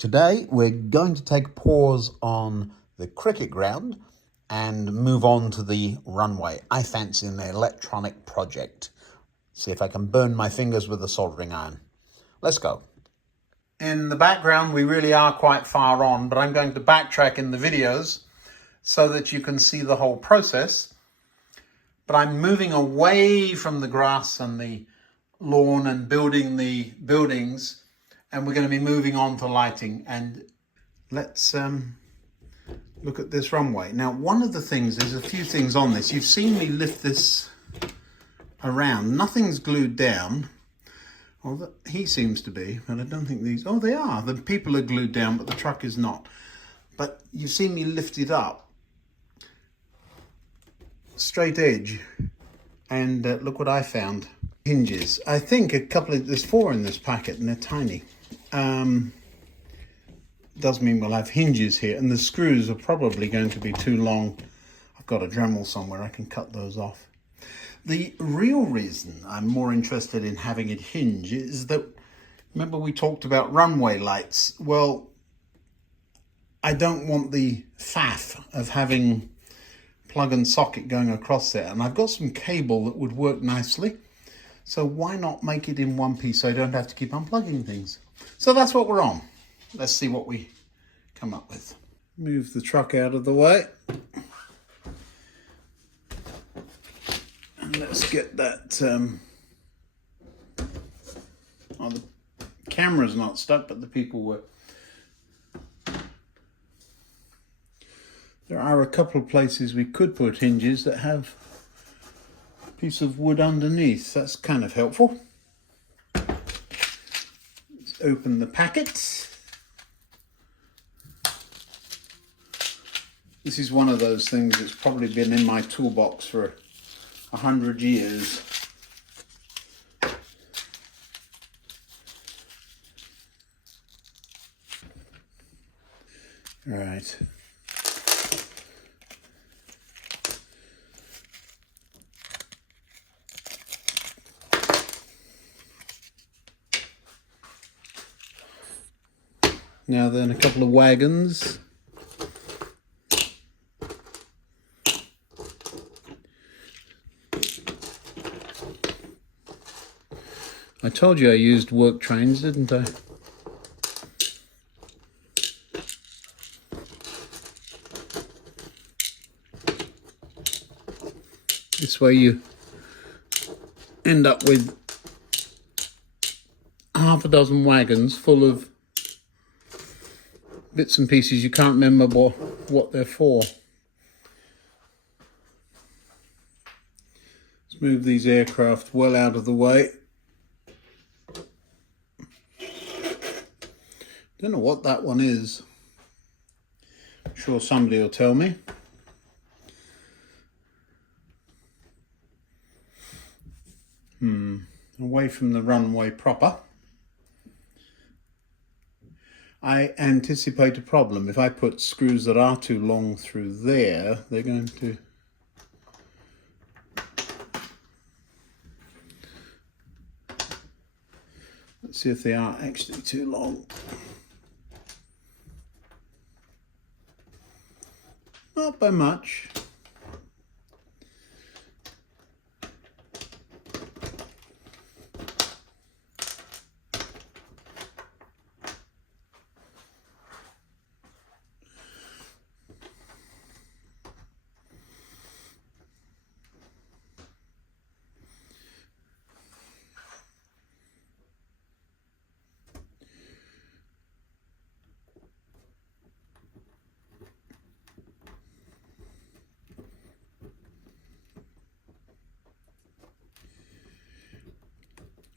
Today we're going to take a pause on the cricket ground and move on to the runway. I fancy an electronic project. See if I can burn my fingers with a soldering iron. Let's go. In the background we really are quite far on, but I'm going to backtrack in the videos so that you can see the whole process. But I'm moving away from the grass and the lawn and building the buildings, and we're going to be moving on to lighting. And let's look at this runway. Now, one of the things, there's a few things on this. You've seen me lift this around. Nothing's glued down. Well, he seems to be, but I don't think these, oh, they are. The people are glued down, but the truck is not. But you've seen me lift it up. Straight edge. And look what I found. Hinges. I think there's 4 in this packet and they're tiny. Does mean we'll have hinges here, and the screws are probably going to be too long. I've got a Dremel somewhere, I can cut those off. The real reason I'm more interested in having it hinge is that, remember we talked about runway lights? Well, I don't want the faff of having plug and socket going across there, and I've got some cable that would work nicely. So why not make it in one piece so I don't have to keep unplugging things? So that's what we're on. Let's see what we come up with. Move the truck out of the way. And let's get that, well, the camera's not stuck, but the people were. There are a couple of places we could put hinges that have piece of wood underneath. That's kind of helpful. Let's open the packet. This is one of those things that's probably been in my toolbox for 100 years. All right. Now then, a couple of wagons. I told you I used work trains, didn't I? This way you end up with half a dozen wagons full of bits and pieces you can't remember what they're for. Let's move these aircraft well out of the way. Don't know what that one is. I'm sure somebody will tell me. Away from the runway proper. I anticipate a problem. If I put screws that are too long through there, they're going to... Let's see if they are actually too long. Not by much.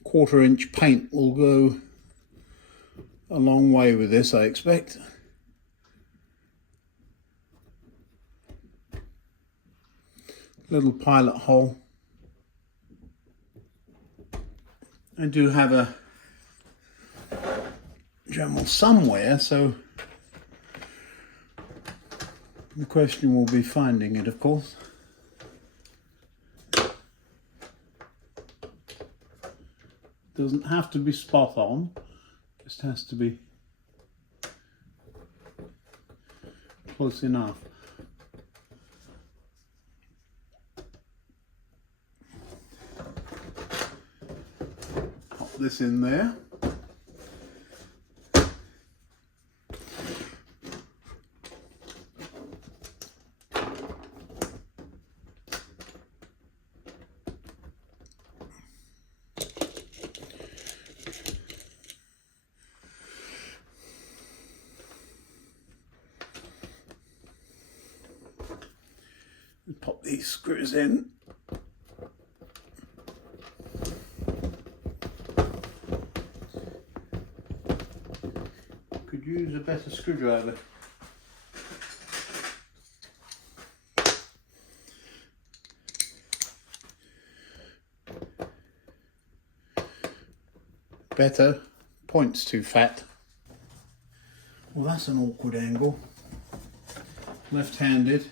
Quarter-inch paint will go a long way with this, I expect. Little pilot hole. I do have a Dremel somewhere, so the question will be finding it, of course. Doesn't have to be spot on, just has to be close enough. Pop this in there. Pop these screws in. Could use a better screwdriver. Better. Point's too fat. Well, that's an awkward angle. Left-handed.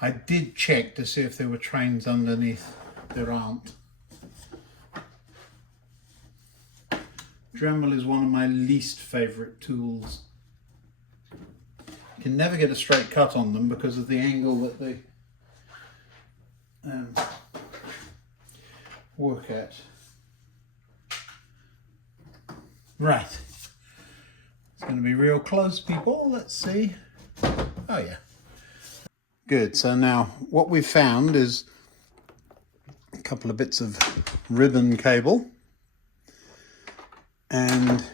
I did check to see if there were trains underneath. There aren't. Dremel is one of my least favourite tools. You can never get a straight cut on them because of the angle that they work at. Right. It's going to be real close, people. Let's see. Oh yeah. Good, so now what we've found is a couple of bits of ribbon cable and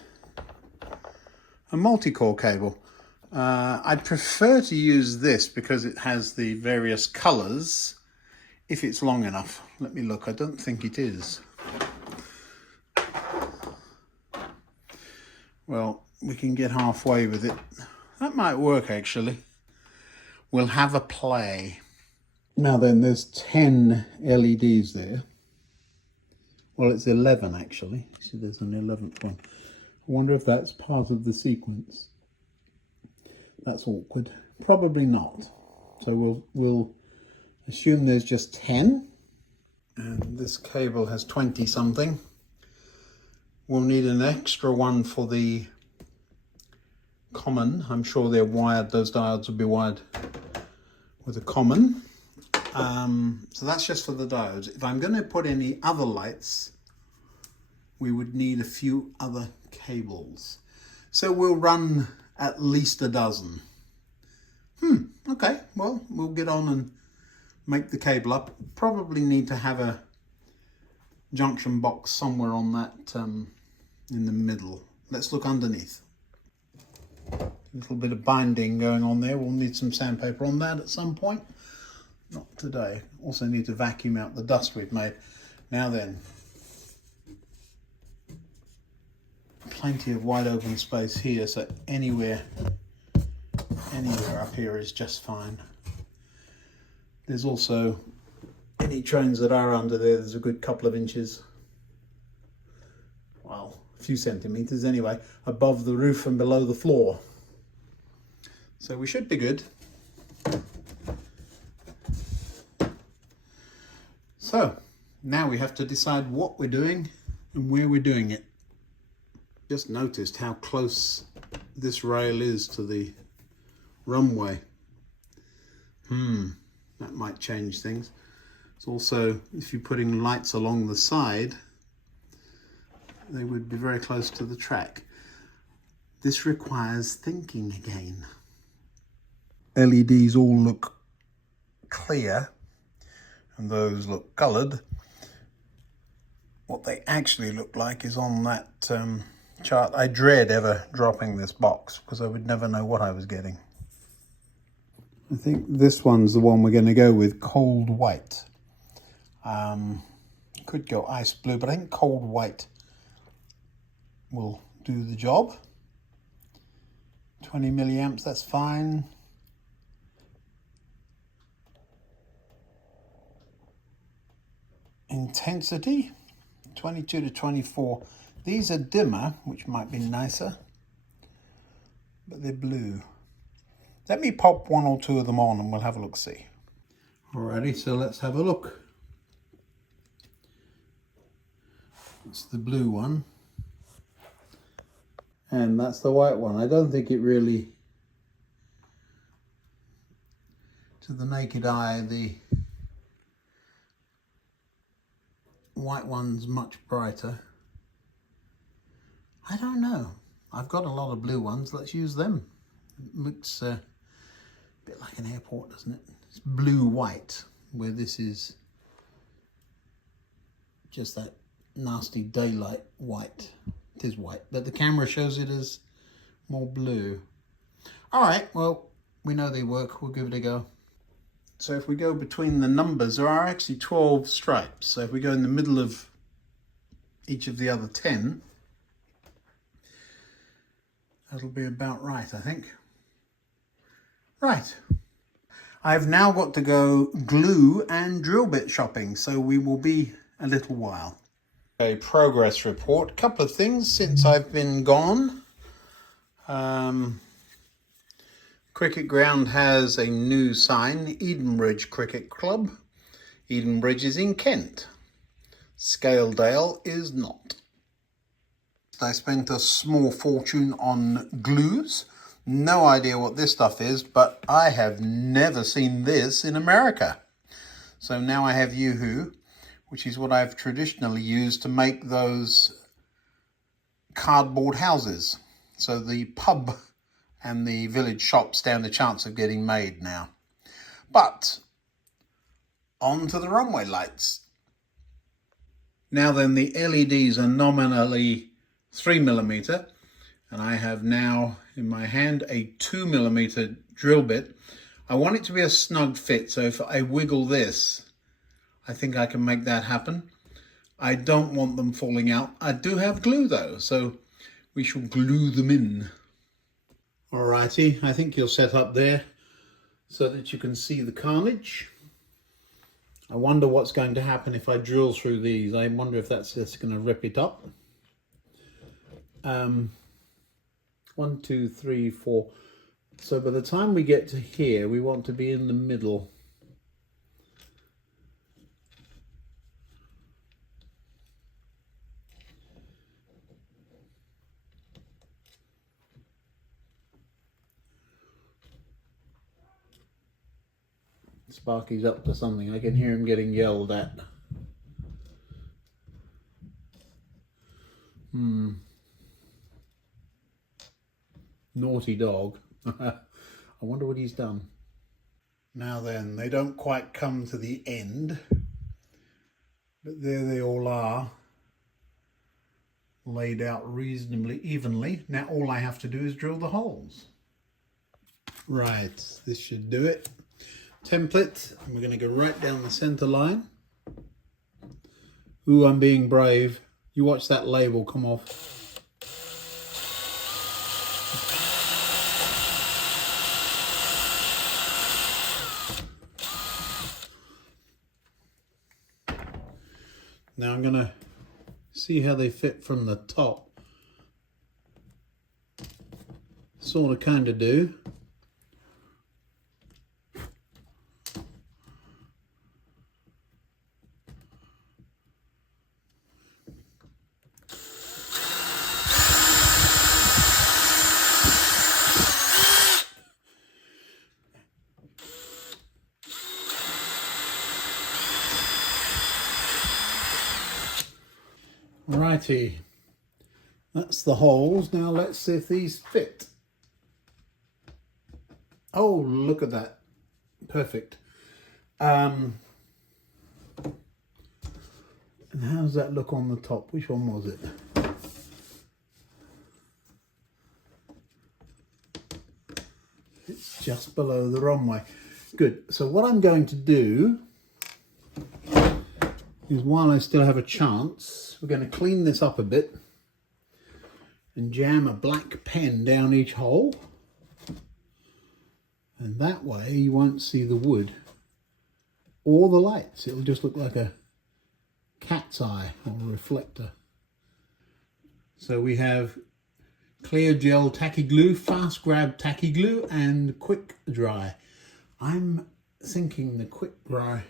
a multi-core cable. I'd prefer to use this because it has the various colours if it's long enough. Let me look, I don't think it is. Well, we can get halfway with it. That might work actually. We'll have a play. Now then, there's 10 LEDs there. Well, it's 11 actually. See, there's an 11th one. I wonder if that's part of the sequence. That's awkward. Probably not. So we'll assume there's just 10. And this cable has 20 something. We'll need an extra one for the common. I'm sure they're wired, those diodes will be wired with a common. So that's just for the diodes. If I'm going to put any other lights, we would need a few other cables. So we'll run at least a dozen. Okay, well, we'll get on and make the cable up. Probably need to have a junction box somewhere on that in the middle. Let's look underneath. A little bit of binding going on there. We'll need some sandpaper on that at some point. Not today. Also need to vacuum out the dust we've made. Now then, plenty of wide open space here, so anywhere up here is just fine. There's also any trains that are under there, there's a good couple of inches, well, a few centimeters anyway, above the roof and below the floor. So we should be good. So now we have to decide what we're doing and where we're doing it. Just noticed how close this rail is to the runway. That might change things. It's also, if you're putting lights along the side, they would be very close to the track. This requires thinking again. LEDs all look clear and those look coloured. What they actually look like is on that chart. I dread ever dropping this box because I would never know what I was getting. I think this one's the one we're going to go with, cold white. Could go ice blue, but I think cold white will do the job. 20 milliamps, that's fine. Intensity, 22 to 24. These are dimmer, which might be nicer, but they're blue. Let me pop one or two of them on and we'll have a look-see. Alrighty, so let's have a look. It's the blue one. And that's the white one. I don't think it really, to the naked eye, the white one's much brighter. I don't know. I've got a lot of blue ones. Let's use them. It looks a bit like an airport, doesn't it? It's blue-white, where this is just that nasty daylight white. It is white, but the camera shows it as more blue. All right, well, we know they work. We'll give it a go. So if we go between the numbers, there are actually 12 stripes. So if we go in the middle of each of the other 10, that'll be about right, I think. Right. I've now got to go glue and drill bit shopping, so we will be a little while. A progress report. Couple of things since I've been gone. Cricket ground has a new sign, Edenbridge Cricket Club. Edenbridge is in Kent. Scaledale is not. I spent a small fortune on glues. No idea what this stuff is, but I have never seen this in America. So now I have Yoo-hoo, which is what I've traditionally used to make those cardboard houses. So the pub and the village shops stand a chance of getting made now. But on to the runway lights. Now then, the LEDs are nominally 3mm, and I have now in my hand a 2mm drill bit. I want it to be a snug fit, so if I wiggle this, I think I can make that happen. I don't want them falling out. I do have glue though, so we shall glue them in. Alrighty, I think you'll set up there so that you can see the carnage. I wonder what's going to happen if I drill through these. I wonder if that's just going to rip it up. 1, 2, 3, 4. So by the time we get to here, we want to be in the middle. Sparky's up to something. I can hear him getting yelled at. Naughty dog. I wonder what he's done. Now then, they don't quite come to the end, but there they all are, laid out reasonably evenly. Now all I have to do is drill the holes. Right, this should do it. Template, and we're going to go right down the center line. Ooh, I'm being brave. You watch that label come off. Now I'm going to see how they fit from the top. Sort of kind of do. Righty, That's the holes. Now let's see if these fit. Oh, look at that. Perfect. And how does that look on the top? Which one was it? It's just below the runway. Good. So what I'm going to do is, while I still have a chance, we're going to clean this up a bit and jam a black pen down each hole. And that way you won't see the wood or the lights. It'll just look like a cat's eye or a reflector. So we have clear gel tacky glue, fast grab tacky glue, and quick dry. I'm thinking the quick dry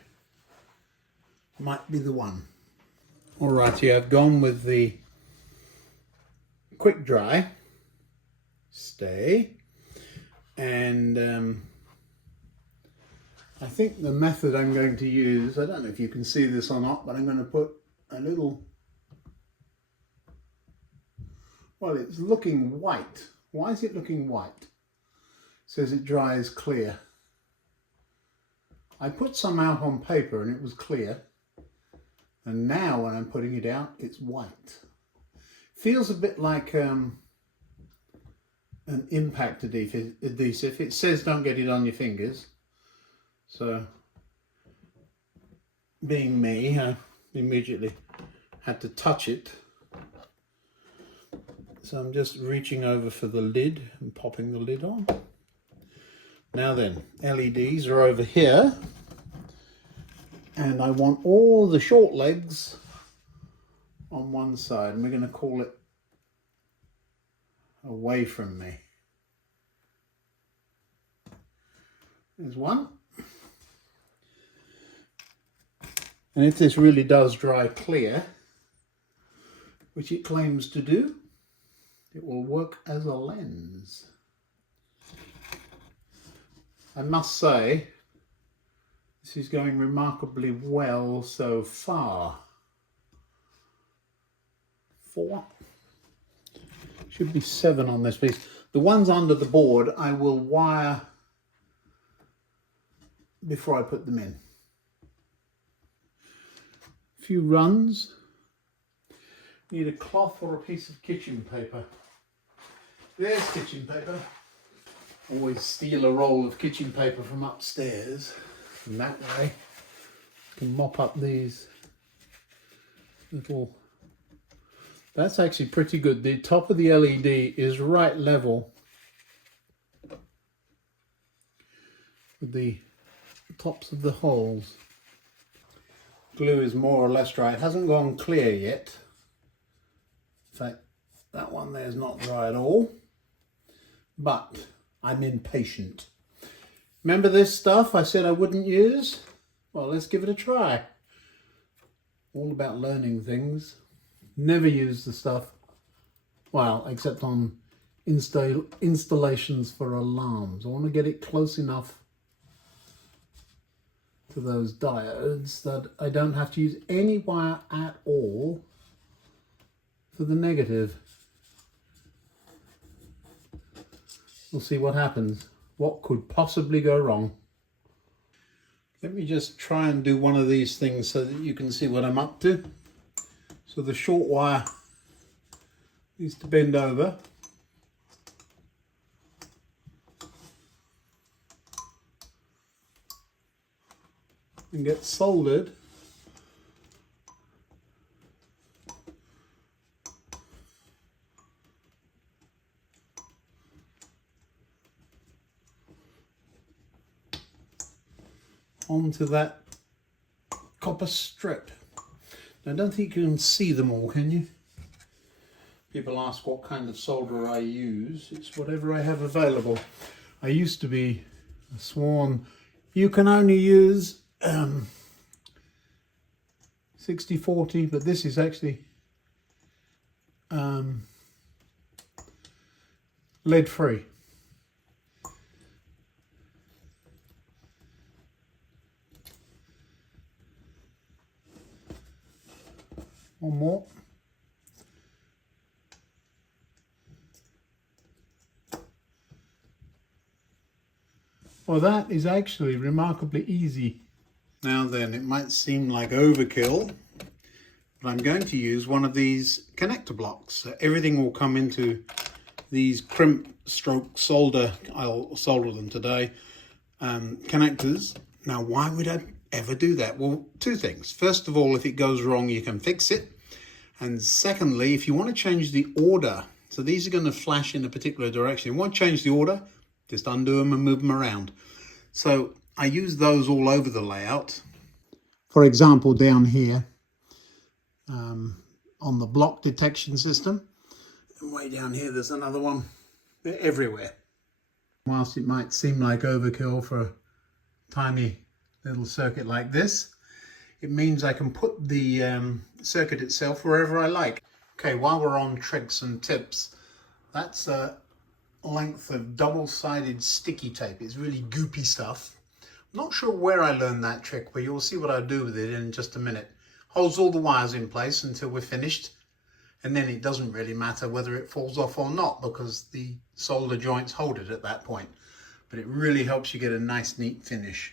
might be the one. Alrighty, I've gone with the quick dry. Stay. And I think the method I'm going to use, I don't know if you can see this or not, but I'm going to put a little, well, it's looking white. Why is it looking white? It says it dries clear. I put some out on paper and it was clear. And now when I'm putting it out, it's white. Feels a bit like an impact adhesive. It says don't get it on your fingers. So, being me, I immediately had to touch it. So I'm just reaching over for the lid and popping the lid on. Now then, LEDs are over here. And I want all the short legs on one side. And we're going to call it away from me. There's one. And if this really does dry clear, which it claims to do, it will work as a lens. I must say, this is going remarkably well so far. 4. Should be 7 on this piece. The ones under the board I will wire before I put them in. A few runs. Need a cloth or a piece of kitchen paper. There's kitchen paper. Always steal a roll of kitchen paper from upstairs. And that way I can mop up these little... That's actually pretty good. The top of the LED is right level with the tops of the holes. Glue is more or less dry. It hasn't gone clear yet. In fact, that one there is not dry at all. But I'm impatient. Remember this stuff I said I wouldn't use? Well, let's give it a try. All about learning things. Never use the stuff, well, except on installations for alarms. I want to get it close enough to those diodes that I don't have to use any wire at all for the negative. We'll see what happens. What could possibly go wrong? Let me just try and do one of these things so that you can see what I'm up to. So the short wire needs to bend over. And get soldered. Onto that copper strip. Now, I don't think you can see them all, can you? People ask what kind of solder I use. It's whatever I have available. I used to be sworn you can only use 60-40, but this is actually lead free. One more. Well, that is actually remarkably easy. Now then, it might seem like overkill, but I'm going to use one of these connector blocks. So everything will come into these crimp stroke solder, I'll solder them today, connectors. Now, why would I ever do that? Well, two things. First of all, if it goes wrong, you can fix it. And secondly, if you want to change the order, so these are going to flash in a particular direction. You want to change the order, just undo them and move them around. So I use those all over the layout. For example, down here on the block detection system. And way down here, there's another one. They're everywhere. Whilst it might seem like overkill for a tiny little circuit like this, it means I can put the circuit itself wherever I like. Okay, while we're on tricks and tips, that's a length of double-sided sticky tape. It's really goopy stuff. I'm not sure where I learned that trick, but you'll see what I do with it in just a minute. Holds all the wires in place until we're finished, and then it doesn't really matter whether it falls off or not because the solder joints hold it at that point. But it really helps you get a nice, neat finish.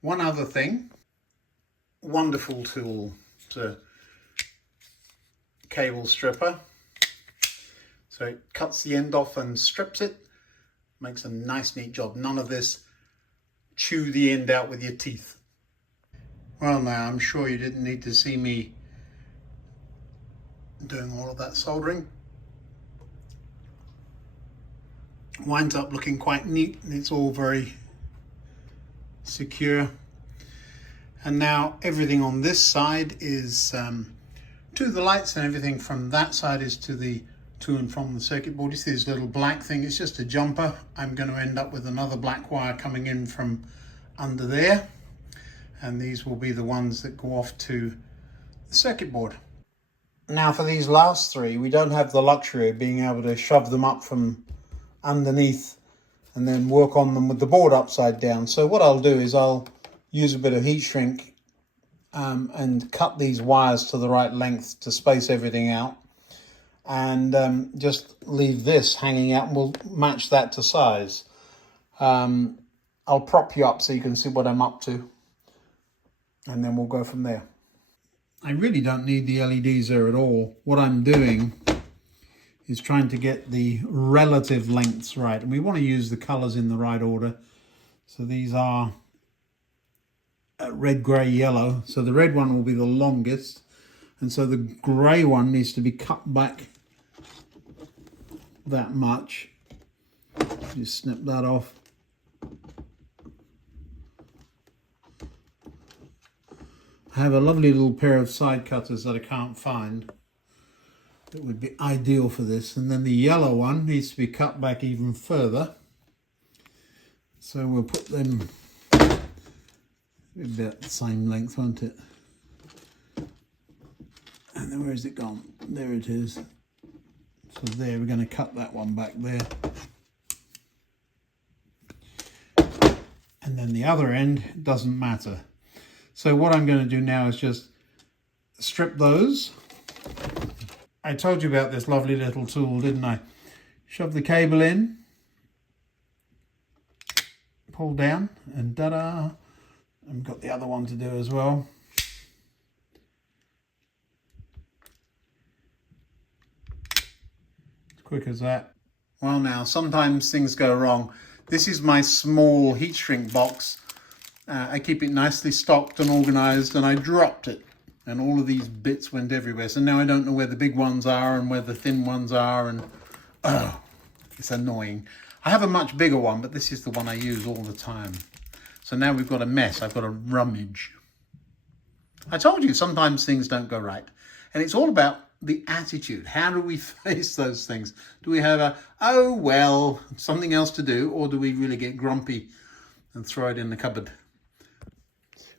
One other thing, wonderful tool to cable stripper. So it cuts the end off and strips it, makes a nice neat job. None of this chew the end out with your teeth. Well, now I'm sure you didn't need to see me doing all of that soldering. Winds up looking quite neat and it's all very secure. And now everything on this side is to the lights, and everything from that side is to and from the circuit board. You see this little black thing, it's just a jumper. I'm going to end up with another black wire coming in from under there, and these will be the ones that go off to the circuit board. Now for these last three, we don't have the luxury of being able to shove them up from underneath and then work on them with the board upside down. So what I'll do is I'll use a bit of heat shrink and cut these wires to the right length to space everything out, and just leave this hanging out and we'll match that to size. I'll prop you up so you can see what I'm up to, and then we'll go from there. I really don't need the LEDs there at all. What I'm doing is trying to get the relative lengths right, and we want to use the colors in the right order. So these are red, grey, yellow. So the red one will be the longest, and so the grey one needs to be cut back that much. Just snip that off. I have a lovely little pair of side cutters that I can't find that would be ideal for this, and then the yellow one needs to be cut back even further. So we'll put them about the same length, won't it? And then where's it gone? There it is. So there, we're going to cut that one back there. And then the other end doesn't matter. So what I'm going to do now is just strip those. I told you about this lovely little tool, didn't I? Shove the cable in, pull down, and ta-da! I've got the other one to do as well. As quick as that. Well, now, sometimes things go wrong. This is my small heat shrink box. I keep it nicely stocked and organized, and I dropped it. And all of these bits went everywhere. So now I don't know where the big ones are and where the thin ones are, and oh, it's annoying. I have a much bigger one, but this is the one I use all the time. So now we've got a mess. I've got to rummage. I told you sometimes things don't go right. And it's all about the attitude. How do we face those things? Do we have a, oh, well, something else to do, or do we really get grumpy and throw it in the cupboard?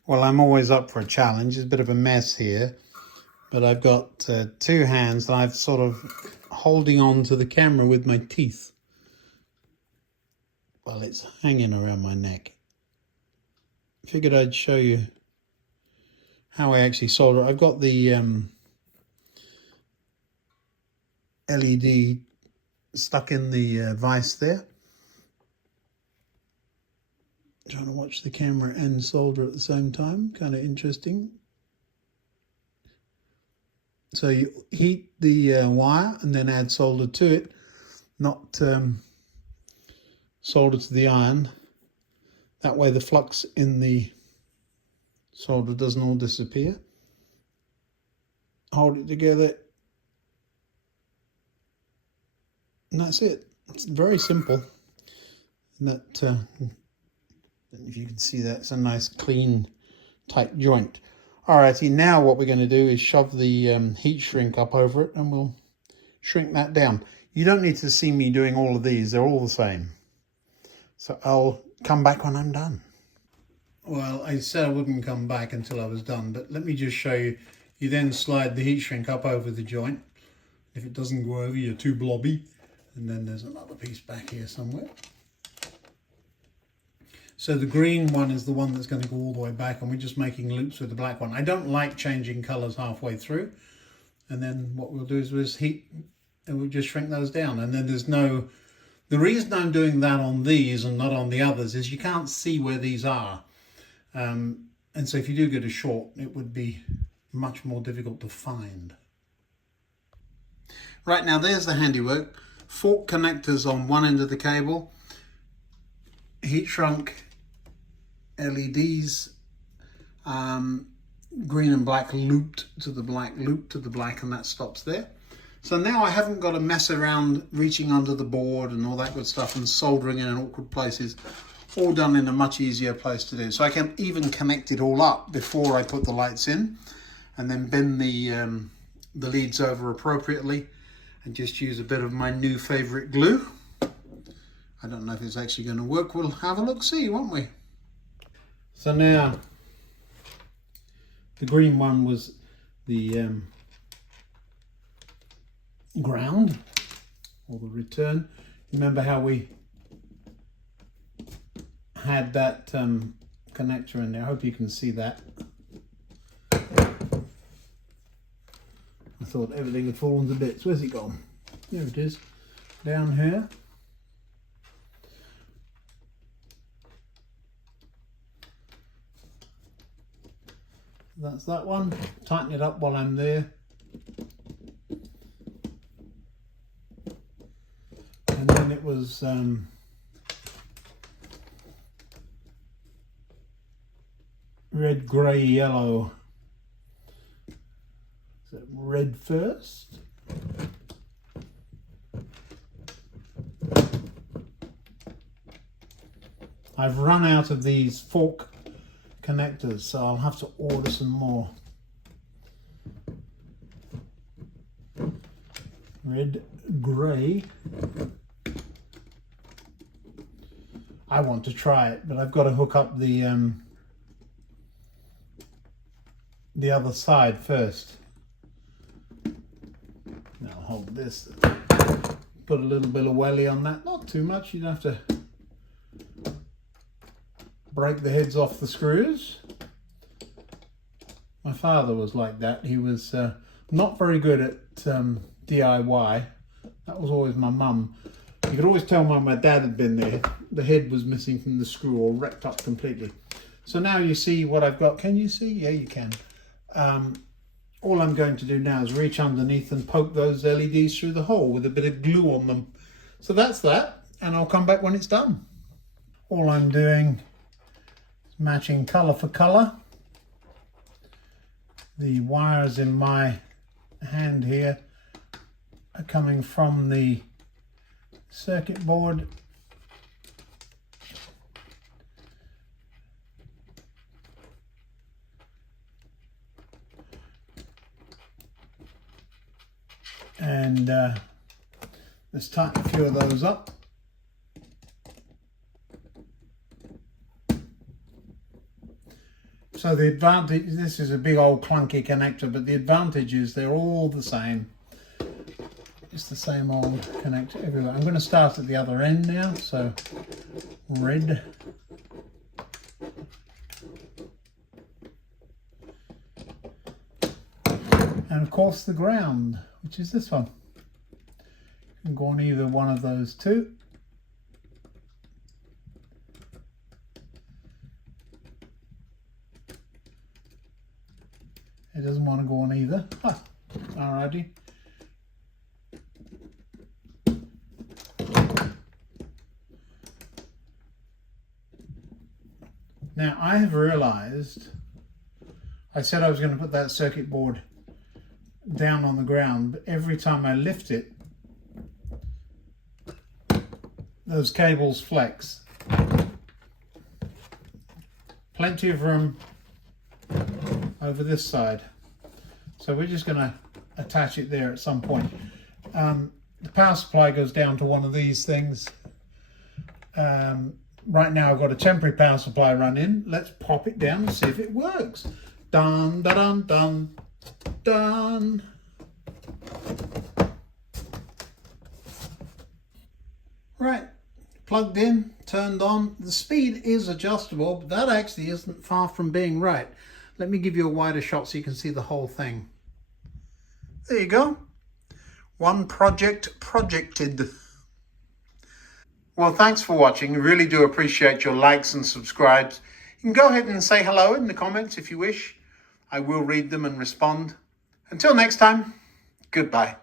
Well, I'm always up for a challenge. It's a bit of a mess here, but I've got two hands and I'm sort of holding on to the camera with my teeth. Well, it's hanging around my neck. Figured I'd show you how I actually solder it. I've got the LED stuck in the vise there. Trying to watch the camera and solder at the same time, kind of interesting. So you heat the wire and then add solder to it, not solder to the iron. That way the flux in the solder doesn't all disappear. Hold it together, and that's it. It's very simple. And that, if you can see that, it's a nice clean tight joint. Alrighty, now what we're going to do is shove the heat shrink up over it, and we'll shrink that down. You don't need to see me doing all of these, they're all the same. So I'll come back when I'm done. Well, I said I wouldn't come back until I was done, but let me just show you. You then slide the heat shrink up over the joint. If it doesn't go over, you're too blobby. And then there's another piece back here somewhere. So the green one is the one that's going to go all the way back, and we're just making loops with the black one. I don't like changing colours halfway through. And then what we'll do is we'll heat, and we'll just shrink those down. And then there's no... The reason I'm doing that on these and not on the others is you can't see where these are. And so if you do get a short, it would be much more difficult to find. Right, now there's the handiwork. Fork connectors on one end of the cable, heat shrunk LEDs, green and black looped to the black, looped to the black, and that stops there. So now I haven't got to mess around reaching under the board and all that good stuff and soldering in awkward places. All done in a much easier place to do. So I can even connect it all up before I put the lights in, and then bend the leads over appropriately, and just use a bit of my new favourite glue. I don't know if it's actually going to work. We'll have a look, see, won't we? So now, the green one was the ground, or the return. Remember how we had that connector in there? I hope you can see that. I thought everything had fallen to bits. Where's it gone? There it is, down here. That's that one. Tighten it up while I'm there. And then it was red, grey, yellow. So red first. I've run out of these fork connectors, so I'll have to order some more. Red, grey. I want to try it, but I've got to hook up the other side first. Now I'll hold this, put a little bit of welly on that, not too much, you don't have to break the heads off the screws. My father was like that. He was not very good at DIY. That was always my mum. You could always tell when my dad had been there. The head was missing from the screw or wrecked up completely. So now you see what I've got. Can you see? Yeah, you can. All I'm going to do now is reach underneath and poke those LEDs through the hole with a bit of glue on them. So that's that, and I'll come back when it's done. All I'm doing is matching colour for colour. The wires in my hand here are coming from the circuit board and let's tighten a few of those up. So the advantage, this is a big old clunky connector, but the advantage is they're all the same. It's the same old connector everywhere. I'm going to start at the other end now, so red. And of course the ground, which is this one. You can go on either one of those two. It doesn't want to go on either. Huh. Alrighty. Now I have realized, I said I was going to put that circuit board down on the ground, but every time I lift it, those cables flex. Plenty of room over this side. So we're just going to attach it there at some point. The power supply goes down to one of these things. Right now I've got a temporary power supply run in. Let's pop it down and see if it works. Dun, dun, dun, dun, dun. Right, plugged in, turned on. The speed is adjustable, but that actually isn't far from being right. Let me give you a wider shot so you can see the whole thing. There you go. One project projected. Well, thanks for watching. I really do appreciate your likes and subscribes. You can go ahead and say hello in the comments if you wish. I will read them and respond. Until next time, goodbye.